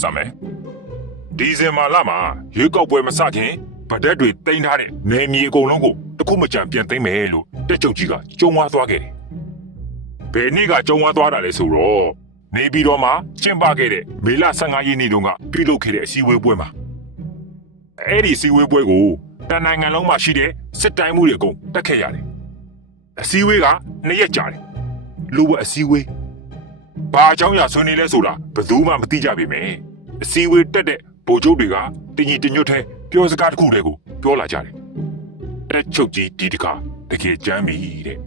စမယ်ဒီဇင်ဘာလမှာရွေးကောက်ပွဲမစခင်ဗဒက်တွေတင်ထားတဲ့နေမြေအကုန်လုံးကိုတခုမကြံပြန်သိမ်းမယ်လို့တက်ချုပ်ကြီးကကြုံဝါသွားခဲ့တယ်ဘယ်နေ့ကကြုံဝါသွားတာလဲဆိုတော့နေပြည်တော်မှာကျင်းပခဲ့တဲ့မေလ15ရက်နေ့တုန်းကပြုလုပ်ခဲ့တဲ့အစည်းအဝေးပွဲမှာအဲ့ဒီအစည်းအဝေးပွဲကိုတန်နိုင်ငံလုံးမှာရှိတဲ့စစ်တိုင်းမှုတွေအကုန်တက်ခဲ့ရတယ်အစည်းအဝေးက2ရက်ကြာတယ်လူဝက်အစည်းအဝေးဘာအကြောင်းအရာဆွေးနွေးလဲဆိုတာဘယ်သူမှမသိကြပေမဲ့အစည်းအဝေးတက်တဲ့ဗိုလ်ချုပ်တွေကတညီတညွတ်ထဲပြောစကားတစ်ခုတည်းကိုပြောလာကြတယ်တက်ချုပ်ကြီးဒီတခါတကယ်ကြမ်းပြီတဲ့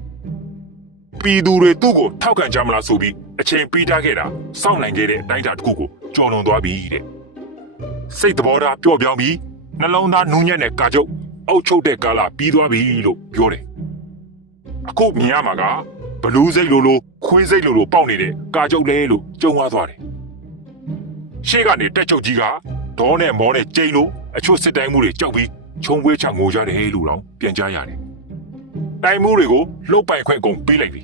ပြည်သူတွေသူ့ကိုထောက်ခံကြမလားဆိုပြီးအချိန်ပေးထားခဲ့တာစောင့်နိုင်ခဲ့တဲ့အတိုင်းအတာတစ်ခုကိုကျော်လွန်သွားပြီတဲ့စိတ်သဘောထားပျော့ပြောင်းပြီးနှလုံးသားနူးညံ့တဲ့ကာချုပ်အုပ်ချုပ်တဲ့ကာလပြီးသွားပြီလို့ပြောတယ်အခုမြင်ရမှာကဘလူးစိတ်လိုခွေးစိတ်လိုပေါက်နေတဲ့ကာချုပ်လဲလို့ကြုံသွားတယ်ရှေ့ကနေတက်ချုပ်ကြီးကဒေါနဲ့မောနဲ့ကျိန်းလို့အချို့စစ်တိုင်းမှုတွေကြောက်ပြီးခြုံဝေးချငိုကြတယ်လို့တော့ပြန်ကြားရတယ်တိုင်းမှုတွေကိုလှုပ်ပိုင်ခွင့်ကုန်ပေးလိုက်ပြီ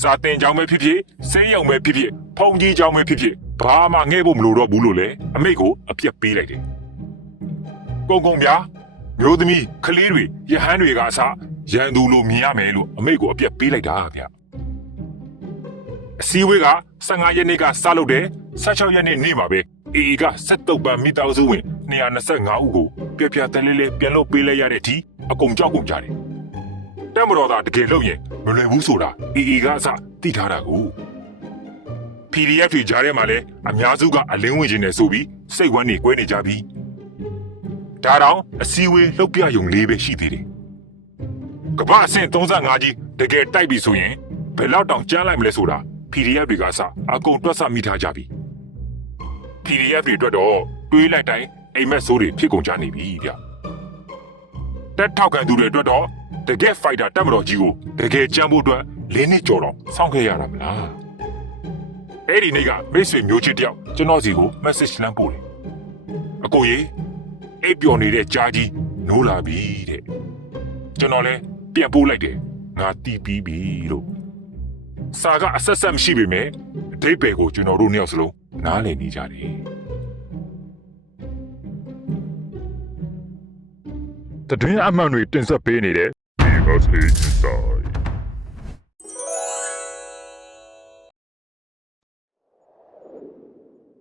စာတင်ကြောင်ပဲဖြစ်ဖြစ်ဆေးရုံပဲဖြစ်ဖြစ်ဖုန်ကြီးကြောင်ပဲဖြစ်ဖြစ်ဘာမှငဲ့ဖို့မလိုတော့ဘူးလို့လေအမိတ်ကိုအပြက်ပေးလိုက်တယ်ကုန်ဗျာမျိုးသမီးကလေးတွေရဟန်းတွေကအစရန်သူလိုမြင်ရမယ်လို့အမိတ်ကိုအပြက်ပေးလိုက်တာဗျအစည်းအဝေးက15ရက်နေ့ကစလုပ်တယ်16ရက်နေ့နေ့မှာပဲအေအေက73ပန်မိသားစုဝင်225ဦးကိုပြပြတန်းလေးလေးပြန်လုပ်ပေးလိုက်ရတဲ့အထိအကုန်ကြောက်ကုန်ကြတယ်တက်မတော်သားတကယ်လို့ရင်မလွယ်ဘူးဆိုတာအေအေကအစသိထားတာကို PDF တွေကြားထဲမှာလည်းအများစုကအလင်းဝင်ခြင်းနဲ့ဆိုပြီးစိတ်ဝမ်းနေကွဲနေကြပြီဒါတောင်အစည်းအဝေးလှုပ်ပြယုံလေးပဲရှိသေးတယ်ကမ္ဘာအဆင့်35ကြီးတကယ်တိုက်ပြီဆိုရင်ဘယ်လောက်တောင်ကျန်းလိုက်မလဲဆိုတာ PDF တွေကအစအကုန်တွက်ဆမိထားကြပြီ PDF တွေအတွက်တော့တွေးလိုက်တိုင်းအိမ်မက်ဆိုးတွေဖြစ်ကုန်ကြနေပြီဗျတက်ထောက်ခံသူတွေအတွက်တော့တကယ် fighter တက်မတော်ကြီးကိုတကယ်ကြမ်းဖို့အတွက်၄နှစ်ကျော်တော့စောင့်ခဲ့ရတာမလားအဲ့ဒီနေ့ကမိတ်ဆွေမျိုးချစ်တယောက်ကျွန်တော်စီကို message လမ်းပို့တယ်အကိုကြီးအိပ်ပျော်နေတဲ့ကြားကြီးနိုးလာပြီတဲ့ကျွန်တော်လည်းပြန်ပို့လိုက်တယ်ငါတီးပြီးပြီလို့စာကအဆက်ဆက်မရှိပေမဲ့အဓိပ္ပာယ်ကိုကျွန်တော်တို့နှစ်ယောက်စလုံးနားလည်နေကြတယ်တတွင်းအမှန်တွေတင်ဆက်ပေးနေတဲ့ Because Inside